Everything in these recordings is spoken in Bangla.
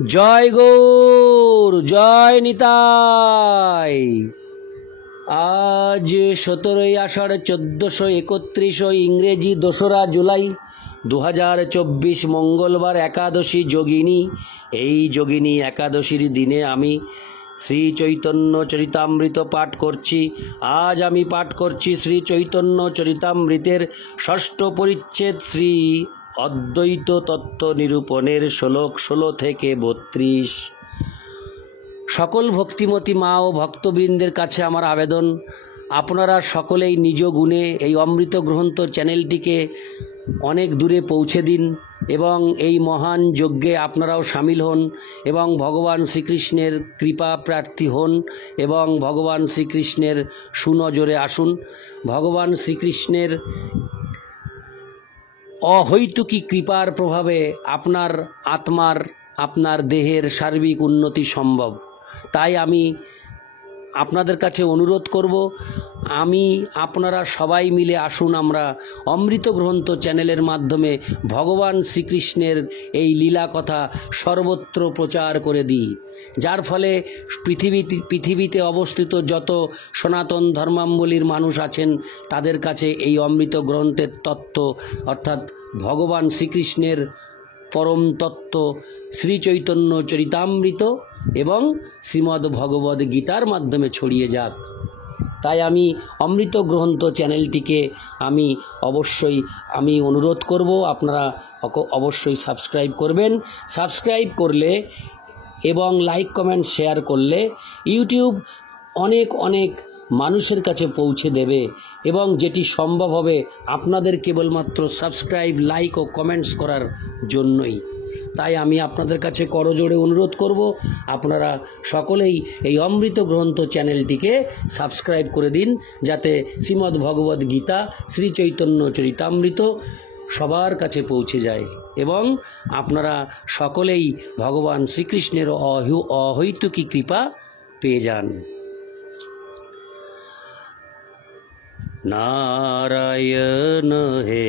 জয় গৌর, জয় নিতাই। আজ 17ই আষাঢ় 1431 ইংরেজি 2রা জুলাই 2024 মঙ্গলবার একাদশী যোগিনী। এই যোগিনী একাদশীর দিনে আমি শ্রী চৈতন্য চরিতামৃত পাঠ করছি। আজ আমি পাঠ করছি শ্রী চৈতন্য চরিতামৃতের ষষ্ঠ পরিচ্ছেদ শ্রী অদ্বৈত তত্ত্ব নিরূপণের শ্লোক 16 থেকে 32। সকল ভক্তিমতী মা ও ভক্তবৃন্দের কাছে আমার আবেদন, আপনারা সকলেই নিজ গুণে এই অমৃত গ্রন্থ চ্যানেলটিকে অনেক দূরে পৌঁছে দিন এবং এই মহান যজ্ঞে আপনারাও সামিল হন এবং ভগবান শ্রীকৃষ্ণের কৃপা প্রার্থী হন এবং ভগবান শ্রীকৃষ্ণের সুনজরে আসুন। ভগবান শ্রীকৃষ্ণের অহৈতুকী কৃপার প্রভাবে আপনার আত্মার, আপনার দেহের সার্বিক উন্নতি সম্ভব। তাই আমি আপনাদের কাছে অনুরোধ করব, আপনারা সবাই মিলে আসুন, আমরা অমৃত গ্রন্থ চ্যানেলের মাধ্যমে ভগবান শ্রীকৃষ্ণের এই লীলা কথা সর্বত্র প্রচার করে দিই, যার ফলে পৃথিবীতে অবস্থিত যত সনাতন ধর্মাবলম্বীর মানুষ আছেন তাদের কাছে এই অমৃত গ্রন্থের তত্ত্ব অর্থাৎ ভগবান শ্রীকৃষ্ণের পরম তত্ত্ব শ্রী চৈতন্য চরিতামৃত এবং শ্রীমদ্ ভগবদ গীতার মাধ্যমে ছড়িয়ে যাক। তাই আমি অমৃত গ্রন্থ চ্যানেলটিকে আমি অনুরোধ করব, আপনারা অবশ্যই সাবস্ক্রাইব করবেন। সাবস্ক্রাইব করলে এবং লাইক কমেন্ট শেয়ার করলে ইউটিউব অনেক মানুষের কাছে পৌঁছে দেবে এবং যেটি সম্ভব হবে আপনাদের কেবলমাত্র সাবস্ক্রাইব, লাইক ও কমেন্টস করার জন্যই। তাই আমি আপনাদের কাছে করজোড়ে অনুরোধ করব, আপনারা সকলেই এই অমৃত গ্রন্থ চ্যানেলটিকে সাবস্ক্রাইব করে দিন, যাতে শ্রীমদ্ ভগবদ গীতা, শ্রী চৈতন্য চরিতামৃত সবার কাছে পৌঁছে যায় এবং আপনারা সকলেই ভগবান শ্রীকৃষ্ণের অহৈতুকী কৃপা পেয়ে যান। নারায়ণ হে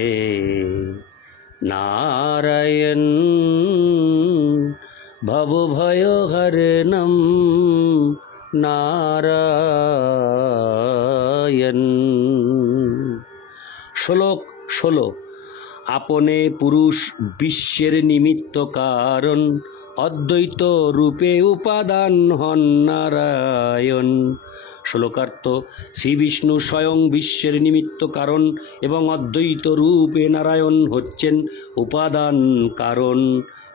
নারায়ণ, ভবভয়হরণম নারায়ণ। শ্লোক 16। আপনে পুরুষ বিশ্বের নিমিত্ত কারণ, অদ্বৈত রূপে উপাদান হন নারায়ণ। শ্লোকার্থ: শ্রী বিষ্ণু স্বয়ং বিশ্বের নিমিত্ত কারণ এবং অদ্বৈত রূপে নারায়ণ হচ্ছেন উপাদান কারণ।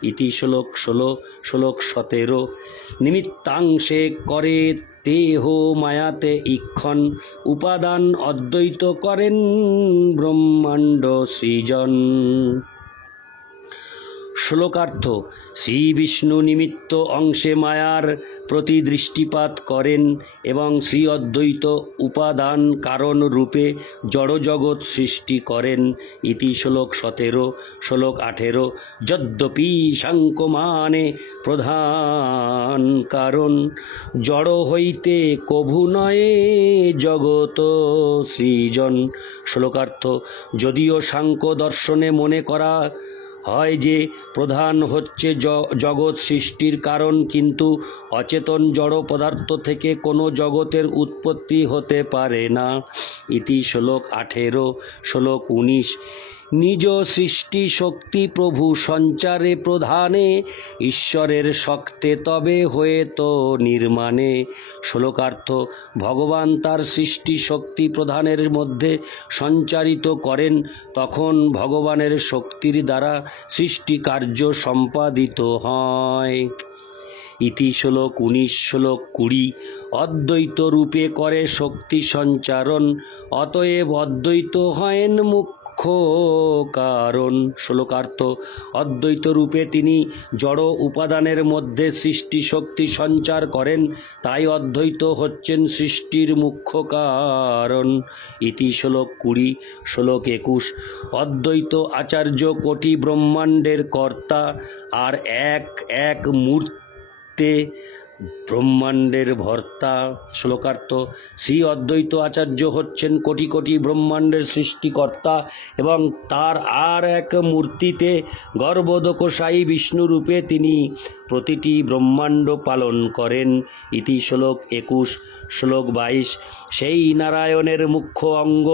ইতি শ্লোক 16। শ্লোক 17। নিমিত্তাংশে করে দেহ মায়াতে ইক্ষণ, উপাদান অদ্বৈত করেন ব্রহ্মাণ্ড সৃজন। শ্লোকার্থ: শ্রী বিষ্ণু নিমিত্ত অংশে মায়ার প্রতি দৃষ্টিপাত করেন এবং শ্রী অদ্বৈত উপাদান কারণ রূপে জড়জগৎ সৃষ্টি করেন। ইতি শ্লোক 17। শ্লোক 18। যদ্যপি সাংখ্যমানে প্রধান কারণ, জড় হইতে কভু নয়ে জগত সৃজন। শ্লোকার্থ: যদিও সাংখ্য দর্শনে মনে করা হয় যে প্রধান হচ্ছে জগৎ সৃষ্টির কারণ, কিন্তু অচেতন জড় পদার্থ থেকে কোনো জগতের উৎপত্তি হতে পারে না। ইতি শ্লোক 18। শ্লোক 19। নিজ সৃষ্টি শক্তি প্রভু সঞ্চারে প্রধানে, ঈশ্বরের শক্তে তবে হয়ে তো নির্মাণে। শ্লোকার্থ: ভগবান তার সৃষ্টি শক্তি প্রধানের মধ্যে সঞ্চারিত করেন, তখন ভগবানের শক্তির দ্বারা সৃষ্টি কার্য সম্পাদিত হয়। ইতি শ্লোক 19। শ্লোক 20। অদ্বৈত রূপে করে শক্তি সঞ্চারণ, অতএব অদ্বৈত হয়েন মুখ্য কারণ। শ্লোকার্থ: অদ্বৈত রূপে তিনি জড় উপাদানের মধ্যে সৃষ্টি শক্তি সঞ্চার করেন, তাই অদ্বৈত হচ্ছেন সৃষ্টির মুখ্য কারণ। ইতি শ্লোক 20। শ্লোক 21। অদ্বৈত আচার্য কোটি ব্রহ্মাণ্ডের কর্তা আর এক এক মূর্তে ব্রহ্মাণ্ডের ভর্তা। শ্লোকার্থ, শ্রী অদ্বৈত আচার্য হচ্ছেন কোটি কোটি ব্রহ্মাণ্ডের সৃষ্টিকর্তা এবং তার আর এক মূর্তিতে গর্ভোদকশায়ী বিষ্ণুরূপে তিনি প্রতিটি ব্রহ্মাণ্ড পালন করেন। ইতি শ্লোক 21। শ্লোক 22, সেই নারায়ণের মুখ্য অঙ্গ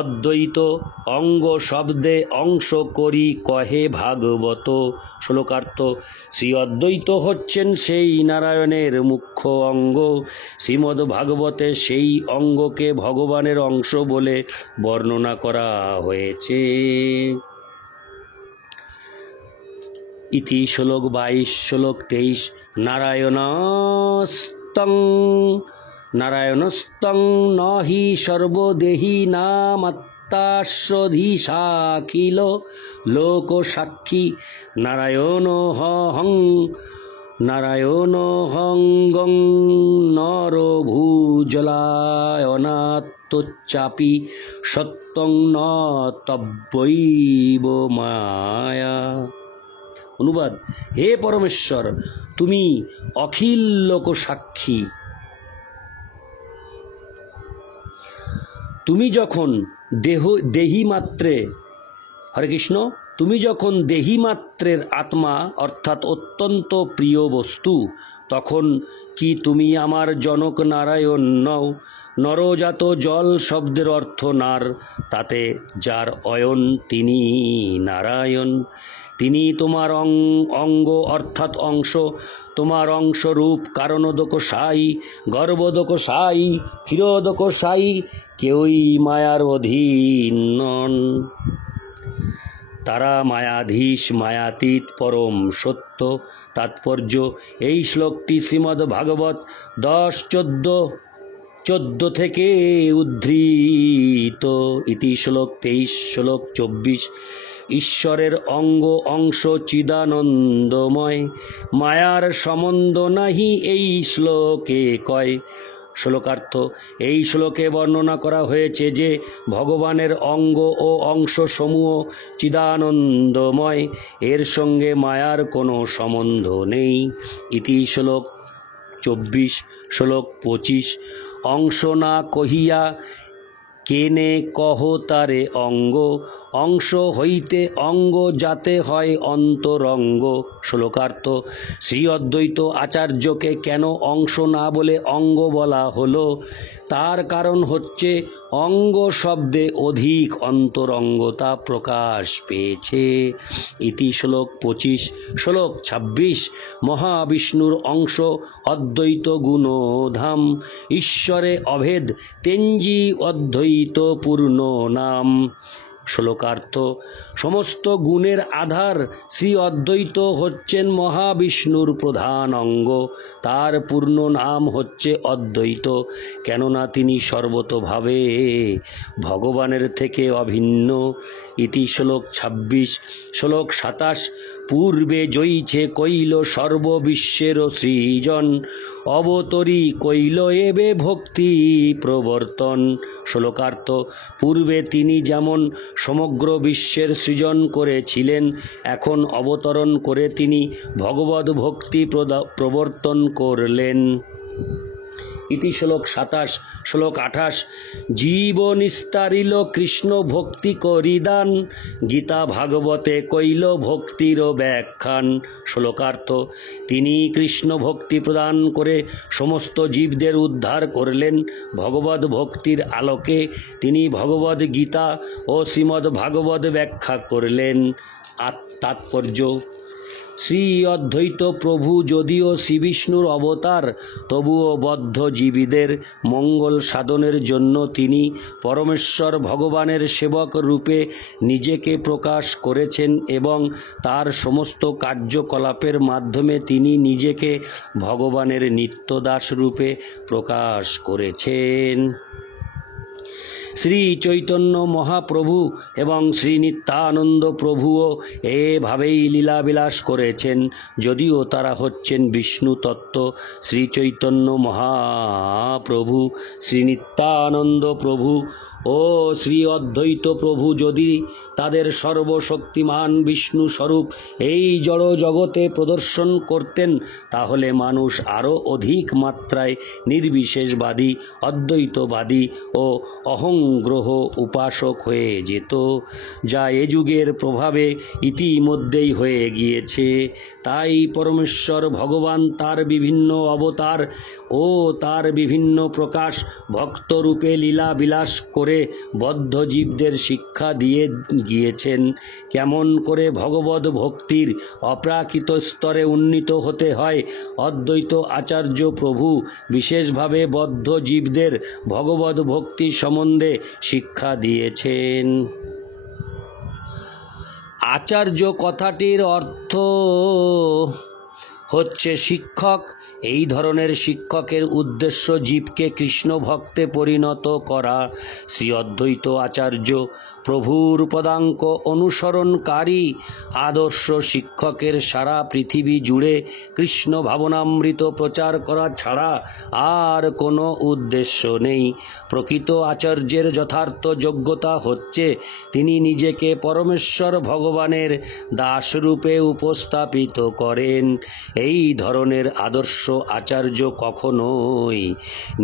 অদ্বৈত, অঙ্গ শব্দে অংশ করি কহে ভাগবত। শ্লোকার্থ, শ্রী অদ্বৈত হচ্ছেন সেই নারায়ণের মুখ্য অঙ্গ। শ্রীমদ্ ভাগবতে সেই অঙ্গকে ভগবানের অংশ বলে বর্ণনা করা হয়েছে। ইতি শ্লোক 22। শ্লোক 23, নারায়ণস্তং নহি সর্বদেহী নামাত্মাস্বধীশাখিল লোক সাক্ষী নারায়ণহং নরভূজলায়নাত্তচাপি সত্যং ন তব্বৈব মায়া। অনুবাদ, হে পরমেশ্বর, তুমি অখিল লোক সাক্ষী। তুমি যখন দেহী মাত্রে, হরে কৃষ্ণ, তুমি যখন দেহী মাত্রের আত্মা অর্থাৎ অত্যন্ত প্রিয় বস্তু, তখন কি তুমি আমার জনক নারায়ণ নও? নরজাত জল শব্দের অর্থ নার, তাতে যার অয়ন তিনি নারায়ণ। তিনি তোমার অঙ্গ অর্থাৎ অংশ, তোমার অংশরূপ কারণোদকশায়ী, গর্ভোদকশায়ী, ক্ষীরোদকশায়ী, কেউই মায়ার অধীন নন। তারা মায়াধীশ, মায়াতীত, পরম সত্য। তাৎপর্য, এই শ্লোকটি শ্রীমদ্ ভাগবত 10:14 থেকে উদ্ধৃত। ইতি শ্লোক 23। শ্লোক 24, ঈশ্বরের অঙ্গ অংশ চিদানন্দময়, মায়ার সম্বন্ধ নাহি এই শ্লোকে কয়। শ্লোকার্থ, এই শ্লোকে বর্ণনা করা হয়েছে যে ভগবানের অঙ্গ ও অংশ সমূহ চিদানন্দময়, এর সঙ্গে মায়ার কোনো সম্বন্ধ নেই। ইতি শ্লোক 24। শ্লোক 25, অংশ না কহিয়া কেনে কহ তারে অঙ্গ, অংশ হইতে অঙ্গ যাতে হয় অন্তরঙ্গ। শ্লোকার্থ, শ্রী অদ্বৈত আচার্যকে কেন অংশ না বলে অঙ্গ বলা হলো? তার কারণ হচ্ছে অঙ্গ শব্দে অধিক অন্তরঙ্গতা প্রকাশ পেয়েছে। ইতি শ্লোক 25। শ্লোক 26, মহাবিষ্ণুর অংশ অদ্বৈত গুণধাম, ঈশ্বরে অভেদ তেঞ্জি অদ্বৈত পূর্ণ নাম। শ্লোকার্থ, সমস্ত গুণের আধার শ্রী অদ্বৈত হচ্ছেন মহাবিষ্ণুর প্রধান অঙ্গ। তার পূর্ণ নাম হচ্ছে অদ্বৈত, কেননা তিনি সর্বতোভাবে ভগবানের থেকে অভিন্ন। ইতি শ্লোক 26। শ্লোক 27, পূর্বে জয়ীছে কইল সর্ববিশ্বের সৃজন, অবতরী কইল এবে ভক্তি প্রবর্তন। শ্লোকার্থ, পূর্বে তিনি যেমন সমগ্র বিশ্বের সৃজন করেছিলেন, এখন অবতরণ করে তিনি ভগবদ ভক্তি প্রবর্তন করলেন। ইতি শ্লোক 27। শ্লোক 28, জীব নিস্তারিল কৃষ্ণ ভক্তি করিদান, গীতা ভাগবতে কইল ভক্তির ব্যাখ্যান। শ্লোকার্থ, তিনি কৃষ্ণ ভক্তি প্রদান করে সমস্ত জীবদের উদ্ধার করলেন। ভগবদ ভক্তির আলোকে তিনি ভগবদ গীতা ও শ্রীমদ্ ভাগবত ব্যাখ্যা করলেন। তাৎপর্য, শ্রী অদ্বৈত প্রভু যদিও শ্রীবিষ্ণুর অবতার, তবুও বদ্ধজীবীদের মঙ্গল সাধনের জন্য তিনি পরমেশ্বর ভগবানের সেবক রূপে নিজেকে প্রকাশ করেছেন এবং তার সমস্ত কার্যকলাপের মাধ্যমে তিনি নিজেকে ভগবানের নিত্যদাস রূপে প্রকাশ করেছেন। শ্রী চৈতন্য মহাপ্রভু এবং শ্রী নিত্যানন্দ প্রভুও এভাবেই লীলাবিলাস করেছেন, যদিও তারা হচ্ছেন বিষ্ণু তত্ত্ব। শ্রী চৈতন্য মহাপ্রভু, শ্রী নিত্যানন্দ প্রভু ও শ্রী অদ্বৈত প্রভু যদি তাদের সর্বশক্তিমান বিষ্ণু স্বরূপ এই জড় জগতে প্রদর্শন করতেন, তাহলে মানুষ আরও অধিক মাত্রায় নির্বিশেষবাদী, অদ্বৈতবাদী ও অহংগ্রহ উপাসক হয়ে যেত, যা এ যুগের প্রভাবে ইতিমধ্যেই হয়ে গিয়েছে। তাই পরমেশ্বর ভগবান তার বিভিন্ন অবতার ও তার বিভিন্ন প্রকাশ ভক্তরূপে লীলা বিলাস করে বদ্ধ জীবদের শিক্ষা দিয়ে গিয়েছেন কেমন করে ভগবদ ভক্তির অপ্রাকৃত স্তরে উন্নীত হতে হয়। অদ্বৈত আচার্য প্রভু বিশেষভাবে বদ্ধ জীবদের ভগবদ ভক্তি সম্বন্ধে শিক্ষা দিয়েছেন। আচার্য কথাটির অর্থ হচ্ছে শিক্ষক। এই ধরনের শিক্ষকের উদ্দেশ্য জীবকে কৃষ্ণ ভক্তে পরিণত করা। শ্রী অদ্বৈত আচার্য প্রভুর পদাঙ্ক অনুসরণকারী আদর্শ শিক্ষকের সারা পৃথিবী জুড়ে কৃষ্ণ ভাবনামৃত প্রচার করা ছাড়া আর কোনো উদ্দেশ্য নেই। প্রকৃত আচার্যের যথার্থ যোগ্যতা হচ্ছে তিনি নিজেকে পরমেশ্বর ভগবানের দাসরূপে উপস্থাপিত করেন। এই ধরনের আদর্শ আচার্য কখনোই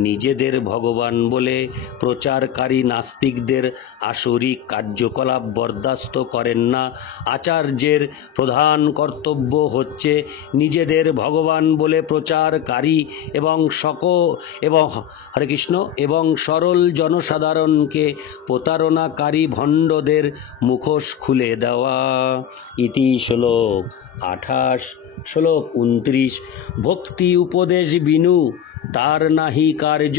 নিজেদের ভগবান বলে প্রচারকারী নাস্তিকদের আসরিক কার্যকলাপ বরদাস্ত করেন না। আচার্যের প্রধান কর্তব্য হচ্ছে নিজেদের ভগবান বলে প্রচারকারী এবং হরে কৃষ্ণ এবং সরল জনসাধারণকে প্রতারণাকারী ভণ্ডদের মুখোশ খুলে দেওয়া। ইতি শ্লোক 28। শ্লোক 29। ভক্তি উপদেশ বিনু তার নাহি কার্য,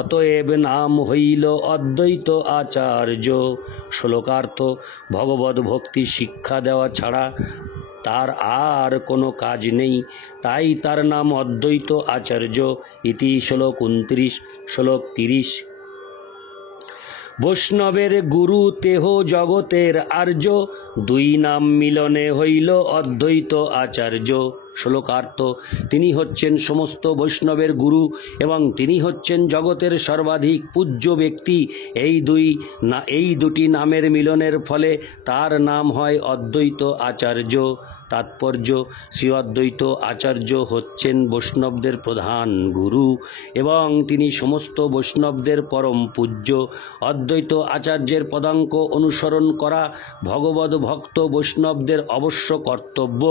অতএব নাম হইল অদ্বৈত আচার্য। শ্লোকার্থ: ভগবদ ভক্তি শিক্ষা দেওয়া ছাড়া তার আর কোনো কাজ নেই, তাই তার নাম অদ্বৈত আচার্য। ইতি শ্লোক 29। শ্লোক 30। বৈষ্ণবের গুরু তেহ জগতের আর্য, দুই নাম মিলনে হইল অদ্বৈত আচার্য। শ্লোকার্থ: তিনি হচ্ছেন সমস্ত বৈষ্ণবের গুরু এবং তিনি হচ্ছেন জগতের সর্বাধিক পূজ্য ব্যক্তি। এই দুটি নামের মিলনের ফলে তার নাম হয় অদ্বৈত আচার্য। তাৎপর্য: শ্রী অদ্বৈত আচার্য হচ্ছেন বৈষ্ণবদের প্রধান গুরু এবং তিনি সমস্ত বৈষ্ণবদের পরম পূজ্য। অদ্বৈত আচার্যের পদাঙ্ক অনুসরণ করা ভগবদ ভক্ত বৈষ্ণবদের অবশ্য কর্তব্য,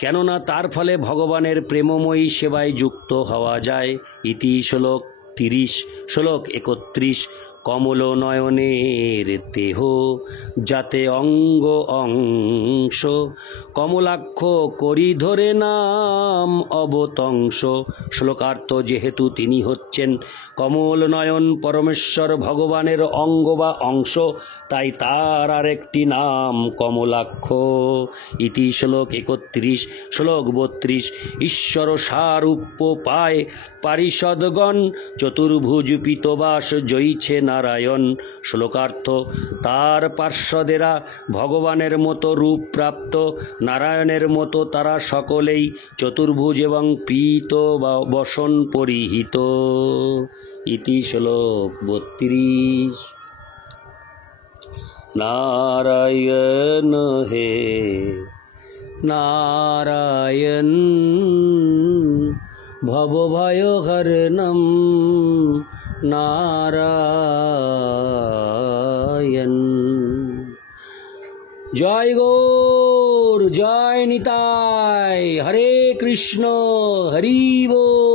কেননা তার ফলে ভগবানের প্রেমময়ী সেবায় যুক্ত হওয়া যায়। ইতি শ্লোক 30। শ্লোক 31। কমল নয়নের দেহ যাতে অঙ্গ অংশ, কমলাক্ষ করি ধরে নাম অবতংশ। শ্লোকার্থ: যেহেতু তিনি হচ্ছেন কমল নয়ন পরমেশ্বর ভগবানের অঙ্গ বা অংশ, তাই তার আরেকটি নাম কমলাক্ষ। ইতি শ্লোক 31। শ্লোক 32। ঈশ্বর সারূপ্য পায় পারিষদগণ, চতুর্ভুজ পিতবাস জয়ীছে নারায়ণ। শ্লোকার্থ: তার পার্ষদেরা ভগবানের মতো রূপ প্রাপ্ত, নারায়ণের মতো তারা সকলেই চতুর্ভুজ এবং পীত বসন পরিহিত। ইতি শ্লোক 32। নারায়ণ হে নারায়ণ, ভবভয়হরণম নারায়ণ। জয় গৌর, জয় নিতাই, হরে কৃষ্ণ, হরি বল।